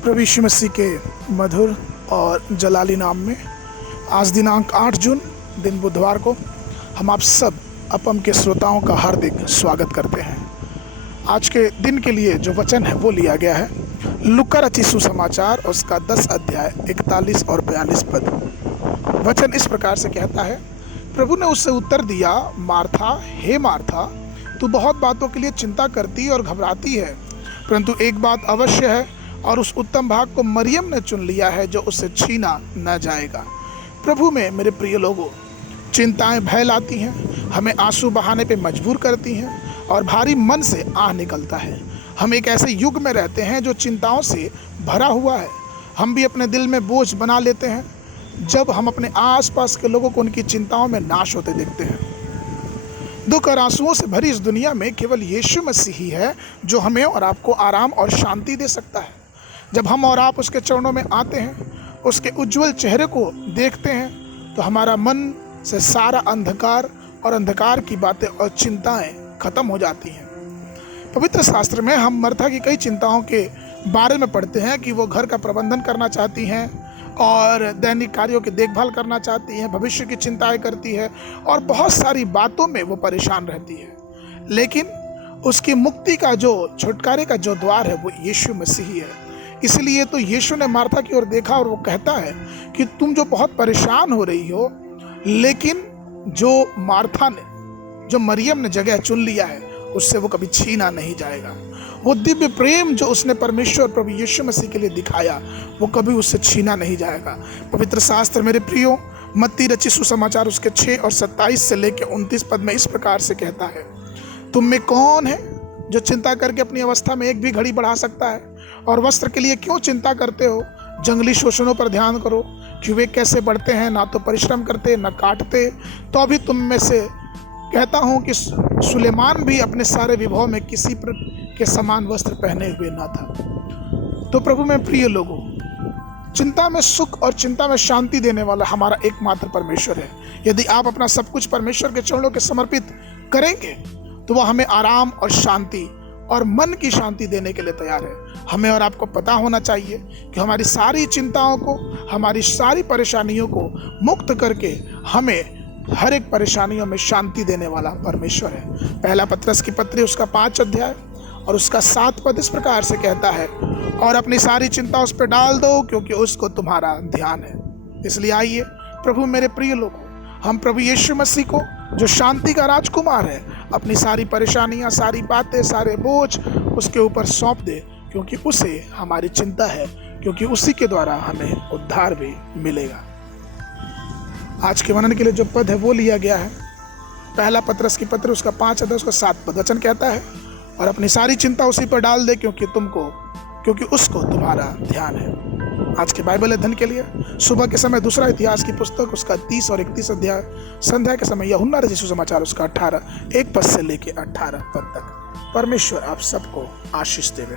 प्रभु यीशु मसीह के मधुर और जलाली नाम में आज दिनांक 8 जून दिन बुधवार को हम आप सब अपम के श्रोताओं का हार्दिक स्वागत करते हैं। आज के दिन के लिए जो वचन है वो लिया गया है लूका रचित सुसमाचार उसका 10 अध्याय 41 और 42 पद। वचन इस प्रकार से कहता है, प्रभु ने उससे उत्तर दिया, मार्था, हे मार्था, तू बहुत बातों के लिए चिंता करती और घबराती है, परंतु एक बात अवश्य है और उस उत्तम भाग को मरियम ने चुन लिया है जो उससे छीना न जाएगा। प्रभु में मेरे प्रिय लोगों, चिंताएं भय लाती हैं, हमें आंसू बहाने पे मजबूर करती हैं और भारी मन से आह निकलता है। हम एक ऐसे युग में रहते हैं जो चिंताओं से भरा हुआ है। हम भी अपने दिल में बोझ बना लेते हैं जब हम अपने आसपास के लोगों को उनकी चिंताओं में नाश होते देखते हैं। दुख और आंसुओं से भरी इस दुनिया में केवल यीशु मसीह ही है जो हमें और आपको आराम और शांति दे सकता है। जब हम और आप उसके चरणों में आते हैं, उसके उज्जवल चेहरे को देखते हैं, तो हमारा मन से सारा अंधकार और अंधकार की बातें और चिंताएं खत्म हो जाती हैं। पवित्र शास्त्र में हम मार्था की कई चिंताओं के बारे में पढ़ते हैं कि वो घर का प्रबंधन करना चाहती हैं और दैनिक कार्यों की देखभाल करना चाहती हैं, भविष्य की चिंताएं करती है और बहुत सारी बातों में वो परेशान रहती है। लेकिन उसकी मुक्ति का जो छुटकारे का जो द्वार है वो यीशु मसीह ही है। इसलिए तो यीशु ने मार्था की ओर देखा और वो कहता है कि तुम जो बहुत परेशान हो रही हो, लेकिन जो मार्था ने, जो मरियम ने जगह चुन लिया है, उससे वो कभी छीना नहीं जाएगा। वो दिव्य प्रेम जो उसने परमेश्वर प्रभु यीशु मसीह के लिए दिखाया, वो कभी उससे छीना नहीं जाएगा। पवित्र शास्त्र मेरे प्रियो, मत्ती रचित सुसमाचार उसके 6 और 27 से लेकर 29 पद में इस प्रकार से कहता है, तुम में कौन है जो चिंता करके अपनी अवस्था में एक भी घड़ी बढ़ा सकता है? और वस्त्र के लिए क्यों चिंता करते हो? जंगली शोषणों पर ध्यान करो कि वे कैसे बढ़ते हैं, ना तो परिश्रम करते न काटते। तो अभी तुम में से कहता हूं कि सुलेमान भी अपने सारे विभव में किसी के समान वस्त्र पहने हुए ना था। तो प्रभु में प्रिय लोगों, चिंता में सुख और चिंता में शांति देने वाला हमारा एकमात्र परमेश्वर है। यदि आप अपना सब कुछ परमेश्वर के चरणों के समर्पित करेंगे तो वह हमें आराम और शांति और मन की शांति देने के लिए तैयार है। हमें और आपको पता होना चाहिए कि हमारी सारी चिंताओं को, हमारी सारी परेशानियों को मुक्त करके हमें हर एक परेशानियों में शांति देने वाला परमेश्वर है। पहला पत्रस की पत्री उसका 5 अध्याय और उसका 7 पद इस प्रकार से कहता है, और अपनी सारी चिंता उस पर डाल दो क्योंकि उसको तुम्हारा ध्यान है। इसलिए आइए प्रभु मेरे प्रिय लोगों, हम प्रभु यीशु मसीह को जो शांति का राजकुमार है, अपनी सारी परेशानियां, सारी बातें, सारे बोझ उसके ऊपर सौंप दे, क्योंकि उसे हमारी चिंता है, क्योंकि उसी के द्वारा हमें उद्धार भी मिलेगा। आज के मनन के लिए जो पद है वो लिया गया है पहला पत्रस की पत्र उसका 5 अध्याय उसका 7 पद। वचन कहता है, और अपनी सारी चिंता उसी पर डाल दे क्योंकि उसको तुम्हारा ध्यान है। आज के बाइबल अध्ययन के लिए सुबह के समय दूसरा इतिहास की पुस्तक उसका 30 और 31 अध्याय, संध्या के समय यूहन्ना रचित सुसमाचार उसका 18 1 पद से लेके 18 पद तक। परमेश्वर आप सबको आशीष देवे।